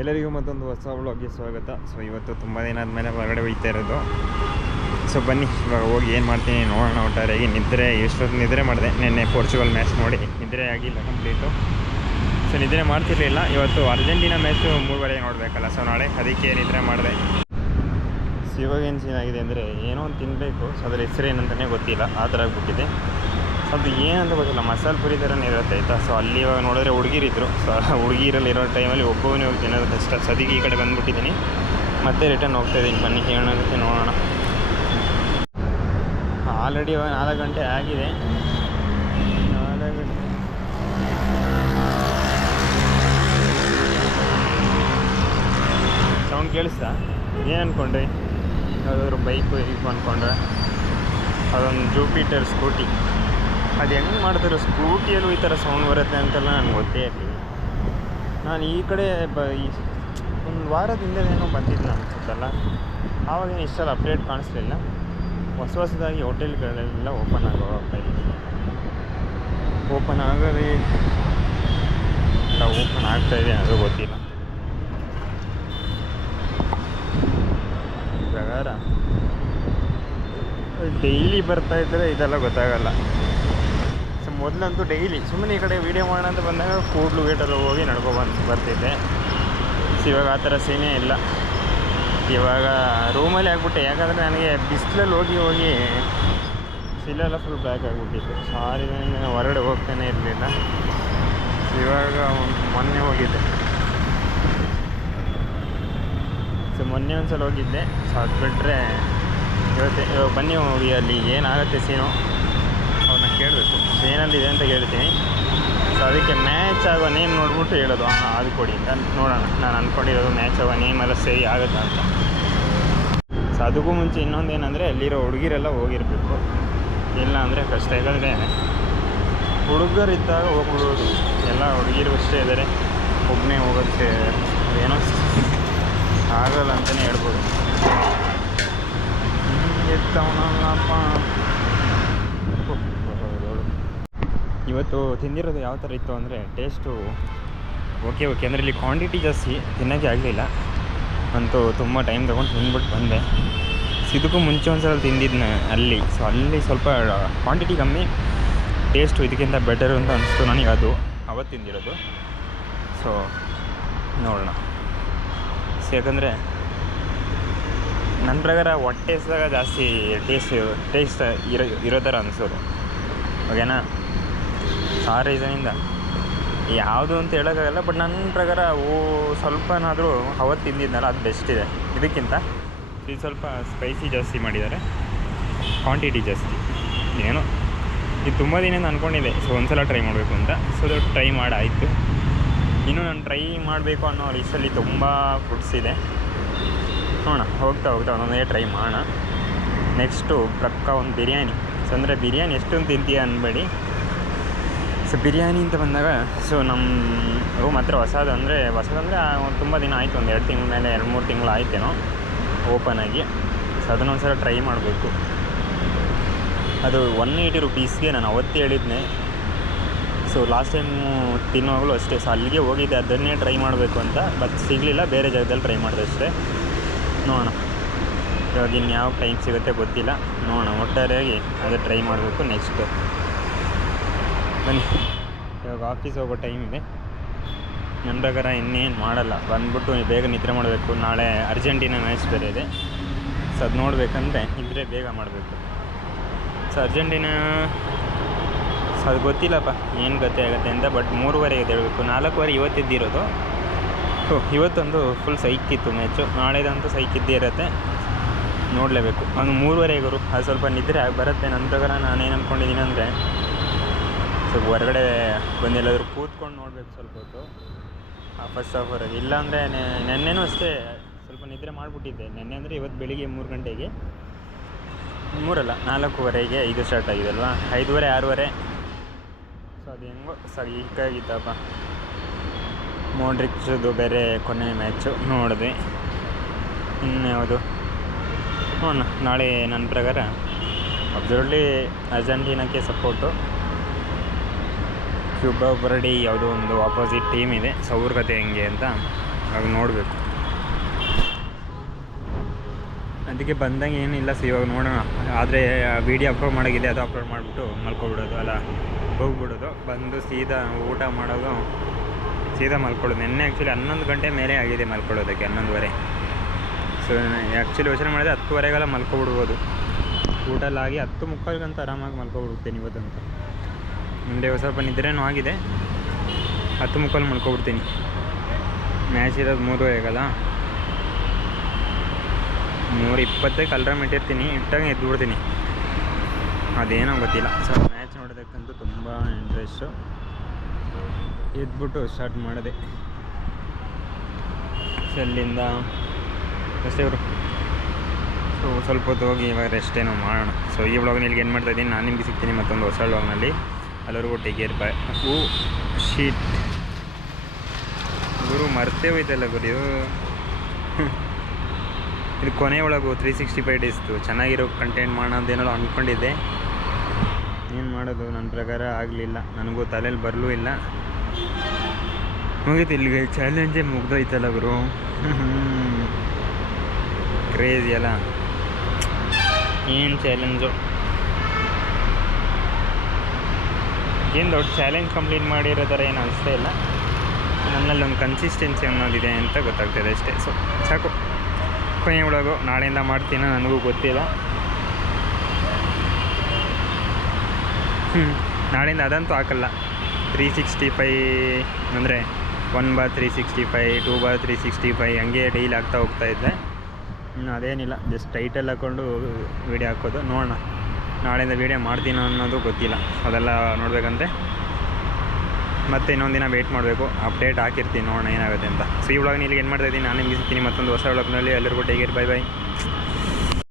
ಎಲ್ಲರಿಗೂ ಮತ್ತೊಂದು ಹೊಸ ವ್ಲಾಗ್ಗೆ ಸ್ವಾಗತ. ಸೊ ಇವತ್ತು ತುಂಬ ದಿನ ಆದಮೇಲೆ ಹೊರಗಡೆ ಹೋಗ್ತಾ ಇರೋದು. ಸೊ ಬನ್ನಿ ಇವಾಗ ಹೋಗಿ ಏನು ಮಾಡ್ತೀನಿ ನೋಡೋಣ. ಒಟ್ಟಾರೆಯಾಗಿ ನಿದ್ರೆ ಎಷ್ಟೊತ್ತು ನಿದ್ರೆ ಮಾಡಿದೆ. ನಿನ್ನೆ ಪೋರ್ಚುಗಲ್ ಮ್ಯಾಚ್ ನೋಡಿ ನಿದ್ರೆ ಆಗಿಲ್ಲ ಕಂಪ್ಲೀಟು. ಸೊ ನಿದ್ರೆ ಮಾಡ್ತಿರ್ಲಿಲ್ಲ. ಇವತ್ತು ಅರ್ಜೆಂಟೀನಾ ಮ್ಯಾಚು 3:30 ನೋಡಬೇಕಲ್ಲ, ಸೊ ನಾಳೆ ಅದಕ್ಕೆ ನಿದ್ರೆ ಮಾಡಿದೆ. ಸೊ ಇವಾಗ ಏನು ಸೀನ್ ಆಗಿದೆ ಅಂದರೆ ಏನೋ ಒಂದು ತಿನ್ನಬೇಕು. ಸೊ ಅದ್ರ ಹೆಸರು ಏನಂತಲೇ ಗೊತ್ತಿಲ್ಲ, ಆ ಥರ ಆಗಿಬಿಟ್ಟಿದೆ. ಅದು ಏನಂತ ಗೊತ್ತಿಲ್ಲ, ಮಸಾಲೆ ಪುರಿ ಥರನೇ ಇರುತ್ತೆ ಆಯಿತಾ. ಸೊ ಅಲ್ಲಿ ಇವಾಗ ನೋಡಿದ್ರೆ ಹುಡುಗಿರಿದ್ರು. ಸೊ ಹುಡುಗಿರಲ್ಲಿರೋ ಟೈಮಲ್ಲಿ ಒಬ್ಬನೇ ಹೋಗಿ ತಿನ್ನೋದು ಕಷ್ಟ. ಸದಿಗೆ ಈ ಕಡೆ ಬಂದುಬಿಟ್ಟಿದ್ದೀನಿ, ಮತ್ತೆ ರಿಟರ್ನ್ ಹೋಗ್ತಾಯಿದ್ದೀನಿ. ಬನ್ನಿ ಏನಾಗುತ್ತೆ ನೋಡೋಣ. ಆಲ್ರೆಡಿ ಇವಾಗ 4 ಗಂಟೆ ಆಗಿದೆ. 4 ಗಂಟೆ ಸೌಂಡ್ ಕೇಳಿಸ್ತಾ? ಏನು ಅಂದ್ಕೊಂಡ್ರಿ? ಯಾವುದಾದ್ರು ಬೈಕು ಹೀಗೆ ಅಂದ್ಕೊಂಡ್ರೆ ಅದೊಂದು ಜೂಪಿಟರ್ ಸ್ಕೂಟಿ. ಅದು ಹೆಂಗೆ ಮಾಡ್ತಾರೆ ಸ್ಕೂಟಿಯಲ್ಲೂ ಈ ಥರ ಸೌಂಡ್ ಬರುತ್ತೆ ಅಂತೆಲ್ಲ ನನಗೆ ಗೊತ್ತೇ ಇರಲಿಲ್ಲ. ನಾನು ಈ ಕಡೆ ಒಂದು ವಾರದಿಂದ ಏನೋ ಬಂದಿದ್ದು ಅನಿಸುತ್ತಲ್ಲ, ಆವಾಗೇನು ಇಷ್ಟೆಲ್ಲ ಅಪ್ಡೇಟ್ ಕಾಣಿಸ್ಲಿಲ್ಲ. ಹೊಸದಾಗಿ ಹೋಟೆಲ್ಗಳೆಲ್ಲ ಓಪನ್ ಆಗೋದೇ ಓಪನ್ ಆಗ್ತಾಯಿದೆ, ಅದು ಗೊತ್ತಿಲ್ಲ. ಪ್ರಕಾರ ಡೈಲಿ ಬರ್ತಾಯಿದ್ದರೆ ಇದೆಲ್ಲ ಗೊತ್ತಾಗಲ್ಲ. ಸೊ ಮೊದಲಂತೂ ಡೈಲಿ ಸುಮ್ಮನೆ ಈ ಕಡೆ ವೀಡಿಯೋ ಮಾಡೋಣ ಅಂತ ಬಂದಾಗ ಕೂಡ್ಲು ಗೇಟಲ್ಲಿ ಹೋಗಿ ಬರ್ತಿದ್ದೆ. ಸೊ ಇವಾಗ ಆ ಥರ ಸೀನೇ ಇಲ್ಲ. ಇವಾಗ ರೂಮಲ್ಲಿ ಆಗಿಬಿಟ್ಟೆ. ಯಾಕಂದರೆ ನನಗೆ ಬಿಸಿಲಲ್ಲಿ ಹೋಗಿ ಸಿಲೆಲ್ಲ ಫುಲ್ ಬ್ಲ್ಯಾಕ್ ಆಗಿಬಿಟ್ಟಿತ್ತು. ಸಾರಿ ನಾನು ಹೊರಗಡೆ ಹೋಗ್ತಾನೆ ಇರಲಿಲ್ಲ. ಇವಾಗ ಮೊನ್ನೆ ಹೋಗಿದ್ದೆ. ಸೊ ಮೊನ್ನೆ ಒಂದು ಸಲ ಹೋಗಿದ್ದೆ. ಸೊ ಅದು ಬಿಟ್ಟರೆ ಇವಾಗ ಬನ್ನಿ ಹೋಗಿ ಅಲ್ಲಿ ಏನಾಗುತ್ತೆ ಸೀನು ಅವ್ರನ್ನ ಕೇಳಬೇಕು. ಏನಲ್ಲಿದೆ ಅಂತ ಹೇಳ್ತೀನಿ. ಸೊ ಅದಕ್ಕೆ ಮ್ಯಾಚ್ ಆಗೋ ನೇಮ್ ನೋಡ್ಬಿಟ್ಟು ಹೇಳೋದು, ಅದು ಕೊಡಿ ಅಂತ ನೋಡೋಣ. ನಾನು ಅಂದ್ಕೊಂಡಿರೋದು ಮ್ಯಾಚ್ ಆಗೋ ನೇಮೆಲ್ಲ ಸರಿ ಆಗುತ್ತಾ ಅಂತ. ಸೊ ಅದಕ್ಕೂ ಮುಂಚೆ ಇನ್ನೊಂದು ಏನಂದರೆ ಅಲ್ಲಿರೋ ಹುಡುಗಿರೆಲ್ಲ ಹೋಗಿರಬೇಕು, ಇಲ್ಲ ಅಂದರೆ ಕಷ್ಟ. ಯಾಕಂದರೆ ಹುಡುಗರಿದ್ದಾಗ ಹೋಗ್ಬಿಡೋದು, ಎಲ್ಲ ಹುಡುಗಿರು ಅಷ್ಟೇ ಇದ್ದಾರೆ. ಒಬ್ಬನೇ ಹೋಗೋಕ್ಕೆ ಏನೋ ಆಗಲ್ಲ ಅಂತಲೇ ಹೇಳ್ಬೋದು. ಎತ್ತವನಲ್ಲಪ್ಪ. ಇವತ್ತು ತಿಂದಿರೋದು ಯಾವ ಥರ ಇತ್ತು ಅಂದರೆ ಟೇಸ್ಟು ಓಕೆ ಅಂದರೆ ಇಲ್ಲಿ ಕ್ವಾಂಟಿಟಿ ಜಾಸ್ತಿ ತಿನ್ನೋಕ್ಕೆ ಆಗಲಿಲ್ಲ. ಅಂತೂ ತುಂಬ ಟೈಮ್ ತೊಗೊಂಡು ತಿಂದ್ಬಿಟ್ಟು ಬಂದೆ. ಇದಕ್ಕೂ ಮುಂಚೆ ಒಂದು ಸಲ ತಿಂದಿದ್ನ ಅಲ್ಲಿ. ಸೊ ಅಲ್ಲಿ ಸ್ವಲ್ಪ ಕ್ವಾಂಟಿಟಿ ಕಮ್ಮಿ, ಟೇಸ್ಟು ಇದಕ್ಕಿಂತ ಬೆಟರ್ ಅಂತ ಅನಿಸ್ತು ನನಗೆ. ಅದು ಅವತ್ತು ತಿಂದಿರೋದು. ಸೊ ನೋಡೋಣ. ಸೊ ಯಾಕಂದರೆ ನನ್ನ ಪ್ರಕಾರ ಹೊಟ್ಟೆ ಹಸಿದಾಗ ಜಾಸ್ತಿ ಟೇಸ್ಟ್ ಇರೋ ಥರ ಅನಿಸೋದು, ಓಕೆನಾ. ಆ ರೀಸನಿಂದ ಯಾವುದು ಅಂತ ಹೇಳೋಕ್ಕಾಗಲ್ಲ. ಬಟ್ ನನ್ನ ಪ್ರಕಾರ ಸ್ವಲ್ಪನಾದರೂ ಅವತ್ತು ತಿಂದಿದ್ನಲ್ಲ ಅದು ಬೆಸ್ಟ್ ಇದೆ. ಇದಕ್ಕಿಂತ ಇದು ಸ್ವಲ್ಪ ಸ್ಪೈಸಿ ಜಾಸ್ತಿ ಮಾಡಿದ್ದಾರೆ, ಕ್ವಾಂಟಿಟಿ ಜಾಸ್ತಿ. ಏನೋ ಇದು ತುಂಬ ದಿನ ಅಂದ್ಕೊಂಡಿದ್ದೆ. ಸೊ ಒಂದು ಸಲ ಟ್ರೈ ಮಾಡಬೇಕು ಅಂತ. ಸೊ ಅದು ಟ್ರೈ ಮಾಡಾಯಿತು. ಇನ್ನೂ ನಾನು ಟ್ರೈ ಮಾಡಬೇಕು ಅನ್ನೋ ಲಿಸ್ಟಲ್ಲಿ ತುಂಬ ಫುಡ್ಸ್ ಇದೆ. ನೋಡೋಣ, ಹೋಗ್ತಾ ಒಂದೊಂದೇ ಟ್ರೈ ಮಾಡೋಣ. ನೆಕ್ಸ್ಟು ಪ್ರಕ್ಕ ಒಂದು ಬಿರಿಯಾನಿ. ಸೊ ಅಂದರೆ ಬಿರಿಯಾನಿ ಎಷ್ಟೊಂದು ತಿಂತೀಯ ಅನ್ಬೇಡಿ. ಸೊ ಬಿರಿಯಾನಿ ಅಂತ ಬಂದಾಗ ಸೊ ನಮ್ಮ ರೂಮ್ ಹತ್ರ ಹೊಸದಂದರೆ ತುಂಬ ದಿನ ಆಯಿತು, ಒಂದು 2 ತಿಂಗಳ ಮೇಲೆ 2-3 ತಿಂಗಳು ಆಯ್ತೇನೋ ಓಪನ್ ಆಗಿ. ಸೊ ಅದನ್ನೊಂದು ಸಲ ಟ್ರೈ ಮಾಡಬೇಕು. ಅದು 180 ರೂಪೀಸ್ಗೆ ನಾನು ಅವತ್ತೇ ಹೇಳಿದ್ದೆ. ಸೊ ಲಾಸ್ಟ್ ಟೈಮು ತಿನ್ನುವಾಗಲೂ ಅಷ್ಟೇ. ಸೊ ಅಲ್ಲಿಗೆ ಹೋಗಿದ್ದೆ ಅದನ್ನೇ ಟ್ರೈ ಮಾಡಬೇಕು ಅಂತ. ಬಟ್ ಸಿಗಲಿಲ್ಲ, ಬೇರೆ ಜಾಗದಲ್ಲಿ ಟ್ರೈ ಮಾಡಿದೆ ಅಷ್ಟೇ. ನೋಡೋಣ ಇವಾಗ ಇನ್ಯಾವ ಟೈಮ್ ಸಿಗುತ್ತೆ ಗೊತ್ತಿಲ್ಲ. ನೋಡೋಣ, ಒಟ್ಟಾರೆಯಾಗಿ ಅದು ಟ್ರೈ ಮಾಡಬೇಕು. ನೆಕ್ಸ್ಟ್ ಬನ್ನಿ, ಇವಾಗ ಆಫೀಸ್ ಹೋಗೋ ಟೈಮ್ ಇದೆ. ನನ್ನ ಪ್ರಕಾರ ಇನ್ನೇನು ಮಾಡಲ್ಲ, ಬಂದ್ಬಿಟ್ಟು ಬೇಗ ನಿದ್ರೆ ಮಾಡಬೇಕು. ನಾಳೆ ಅರ್ಜೆಂಟೀನಾ ಮ್ಯಾಚ್ ಬೇರೆ ಇದೆ. ಸೊ ಅದು ನೋಡಬೇಕಂದ್ರೆ ಇದ್ದರೆ ಬೇಗ ಮಾಡಬೇಕು. ಸೊ ಅರ್ಜೆಂಟೀನಾ ಸೊ ಅದು ಗೊತ್ತಿಲ್ಲಪ್ಪ ಏನು ಗತಿ ಆಗುತ್ತೆ ಅಂತ. ಬಟ್ 3:30 ಹೇಳಬೇಕು. 4:15 ಇವತ್ತಿದ್ದಿರೋದು. ಸೊ ಇವತ್ತೊಂದು ಫುಲ್ ಸೈಕಿತ್ತು ಮ್ಯಾಚು. ನಾಳೆದಂತೂ ಸೈಕಿದ್ದೇ ಇರುತ್ತೆ, ನೋಡಲೇಬೇಕು. ಒಂದು 3:30 ಅದು ಸ್ವಲ್ಪ ನಿದ್ರೆ ಬರುತ್ತೆ. ನನ್ನ ಪ್ರಕಾರ ನಾನೇನು ಅಂದ್ಕೊಂಡಿದ್ದೀನಿ ಅಂದರೆ ಸ್ವಲ್ಪ ಹೊರಗಡೆ ಬಂದೆಲ್ಲಾದರೂ ಕೂತ್ಕೊಂಡು ನೋಡಬೇಕು ಸ್ವಲ್ಪ ಹೊತ್ತು ಫಸ್ಟ್ ಹಾಫರಾಗಿ. ಇಲ್ಲಾಂದರೆ ನೆನ್ನೆನೂ ಅಷ್ಟೇ ಸ್ವಲ್ಪ ನಿದ್ರೆ ಮಾಡಿಬಿಟ್ಟಿದ್ದೆ. ನೆನ್ನೆ ಅಂದರೆ ಇವತ್ತು ಬೆಳಿಗ್ಗೆ 3 ಗಂಟೆಗೆ, 4:15ಗೆ ಇದು ಸ್ಟಾರ್ಟ್ ಆಗಿದೆ ಅಲ್ವಾ, 5:30 6:30. ಸೊ ಅದು ಹೆಂಗೋ ಸರಿಯಾಗಿತ್ತಪ್ಪ. ಮೋಡ್ರಿಕ್ದು ಬೇರೆ ಕೊನೆ ಮ್ಯಾಚು ನೋಡಿದೆ. ಇನ್ಯಾವುದು ನೋಡೋಣ. ನಾಳೆ ನನ್ನ ಪ್ರಕಾರ ಅಬ್ಸಲ್ಯೂಟ್ಲಿ ಅರ್ಜೆಂಟೀನಾಕ್ಕೆ ಸಪೋರ್ಟು. ಕ್ಯೂಬಾ ಬರ್ಡಿ ಯಾವುದೋ ಒಂದು ಆಪೋಸಿಟ್ ಟೀಮ್ ಇದೆ. ಸೊ ಅವ್ರ ಕತೆ ಹೆಂಗೆ ಅಂತ ಆಗ ನೋಡಬೇಕು. ಅದಕ್ಕೆ ಬಂದಂಗೆ ಏನಿಲ್ಲ ಇವಾಗ ನೋಡೋಣ. ಆದರೆ ವೀಡಿಯೋ ಅಪ್ಲೋಡ್ ಮಾಡೋಗಿದೆ, ಅದು ಅಪ್ಲೋಡ್ ಮಾಡಿಬಿಟ್ಟು ಮಲ್ಕೊಬಿಡೋದು, ಅಲ್ಲ ಹೋಗ್ಬಿಡೋದು. ಬಂದು ಸೀದಾ ಊಟ ಮಾಡೋದು, ಸೀದಾ ಮಲ್ಕೊಳ್ಳೋದು. ನೆನ್ನೆ ಆ್ಯಕ್ಚುಲಿ 11 ಗಂಟೆ ಮೇಲೆ ಆಗಿದೆ ಮಲ್ಕೊಳ್ಳೋದಕ್ಕೆ, 11:30. ಸೊ ಆ್ಯಕ್ಚುಲಿ ಯೋಚನೆ ಮಾಡಿದ್ರೆ 10:30ಗೆಲ್ಲ ಮಲ್ಕೊಬಿಡ್ಬೋದು. ಊಟ ಎಲ್ಲ ಆಗಿ 10:45ಗಂತ ಆರಾಮಾಗಿ ಮಲ್ಕೊಬಿಡ್ತೀನಿ ಇವತ್ತಂತ. ಮುಂದೆ ಸ್ವಲ್ಪ ನಿದ್ರೆನೂ ಆಗಿದೆ, 10:45 ಮಲ್ಕೊಬಿಡ್ತೀನಿ. ಮ್ಯಾಚ್ ಇರೋದು 3:00 3:20ಕ್ಕೆ ಅಲ್ರಾಮ್ ಇಟ್ಟಿರ್ತೀನಿ, ಇಟ್ಟಾಗ ಎದ್ದುಬಿಡ್ತೀನಿ. ಅದೇನೋ ಗೊತ್ತಿಲ್ಲ. ಸೊ ಮ್ಯಾಚ್ ನೋಡೋದಕ್ಕಂತೂ ತುಂಬ ಇಂಟ್ರೆಸ್ಟು. ಎದ್ಬಿಟ್ಟು ಸ್ಟಾರ್ಟ್ ಮಾಡಿದೆ. ಸೊ ಅಲ್ಲಿಂದ ಅಷ್ಟೇ ಇವರು. ಸೊ ಸ್ವಲ್ಪ ಹೊತ್ತು ಹೋಗಿ ಇವಾಗ ರೆಸ್ಟ್ ಏನೋ ಮಾಡೋಣ. ಸೊ ಈ ವ್ಲಾಗ್ನ ಇಲ್ಲಿಗೆ ಏನು ಮಾಡ್ತಾಯಿದ್ದೀನಿ. ನಾನು ನಿಮಗೆ ಸಿಗ್ತೀನಿ ಮತ್ತೊಂದು ಹೊಸ ವ್ಲಾಗ್ನಲ್ಲಿ. ಎಲ್ಲರಿಗೂ ಟೇಕ್ ಕೇರ್, ಬಾಯ್. ಶೀಟ್ ಗುರು ಮರ್ತೇ ಹೋಯ್ತಲ್ಲ ಗುರು. ಇದು ಕೊನೆ ಒಳಗು 365 ಡೇಸ್ದು ಚೆನ್ನಾಗಿರೋ ಕಂಟೆಂಟ್ ಮಾಡೋದೇನೋ ಅಂದ್ಕೊಂಡಿದ್ದೆ. ಏನು ಮಾಡೋದು, ನನ್ನ ಪ್ರಕಾರ ಆಗಲಿಲ್ಲ. ನನಗೂ ತಲೆಯಲ್ಲಿ ಬರಲೂ ಇಲ್ಲ. ಮುಗೀತು, ಇಲ್ಲಿಗೆ ಚಾಲೆಂಜೇ ಮುಗ್ದೋಯ್ತಲ್ಲ ಗುರು. ಕ್ರೇಜಿ ಅಲ್ಲ, ಏನು ಚಾಲೆಂಜು. ಏನು ದೊಡ್ಡ ಚಾಲೆಂಜ್ ಕಂಪ್ಲೀಟ್ ಮಾಡಿರೋ ಥರ ಏನು ಅನಿಸ್ತಾ ಇಲ್ಲ. ನನ್ನಲ್ಲಿ ಒಂದು ಕನ್ಸಿಸ್ಟೆನ್ಸಿ ಅನ್ನೋದಿದೆ ಅಂತ ಗೊತ್ತಾಗ್ತಾಯಿದೆ ಅಷ್ಟೇ. ಸೊ ಸಾಕು, ಕೊನೆಯ ಒಳಗು ನಾಳೆಯಿಂದ ಮಾಡ್ತೀನೋ ನನಗೂ ಗೊತ್ತಿಲ್ಲ. ನಾಳೆಯಿಂದ ಅದಂತೂ ಹಾಕಲ್ಲ. 365 ಅಂದರೆ 1/365, 2/365 ಹಂಗೆ ಡೈಲಿ ಆಗ್ತಾ ಹೋಗ್ತಾಯಿದ್ದೆ. ಅದೇನಿಲ್ಲ, ಜಸ್ಟ್ ಟೈಟಲ್ ಹಾಕ್ಕೊಂಡು ವೀಡಿಯೋ ಹಾಕೋದು. ನೋಡೋಣ ನಾಳೆಯಿಂದ ವೀಡಿಯೋ ಮಾಡ್ತೀನೋ ಅನ್ನೋದು ಗೊತ್ತಿಲ್ಲ. ಅದೆಲ್ಲ ನೋಡಬೇಕಂದ್ರೆ ಮತ್ತೆ ಇನ್ನೊಂದು ದಿನ ವೆಯ್ಟ್ ಮಾಡಬೇಕು. ಅಪ್ಡೇಟ್ ಹಾಕಿರ್ತೀನಿ, ನೋಡೋಣ ಏನಾಗುತ್ತೆ ಅಂತ. ಸೊ ಈ ವ್ಲಾಗ್ನ ಇಲ್ಲಿಗೆ ಏನು ಮಾಡ್ತಾಯಿದ್ದೀನಿ. ನಾನು ನಿಮಗೆ ಸಿಗ್ತೀನಿ ಮತ್ತೊಂದು ಹೊಸ ವ್ಲಾಗ್ನಲ್ಲಿ. ಎಲ್ಲರಿಗೂ ಟೇಕ್ ಕೇರ್, ಬೈ ಬಾಯ್.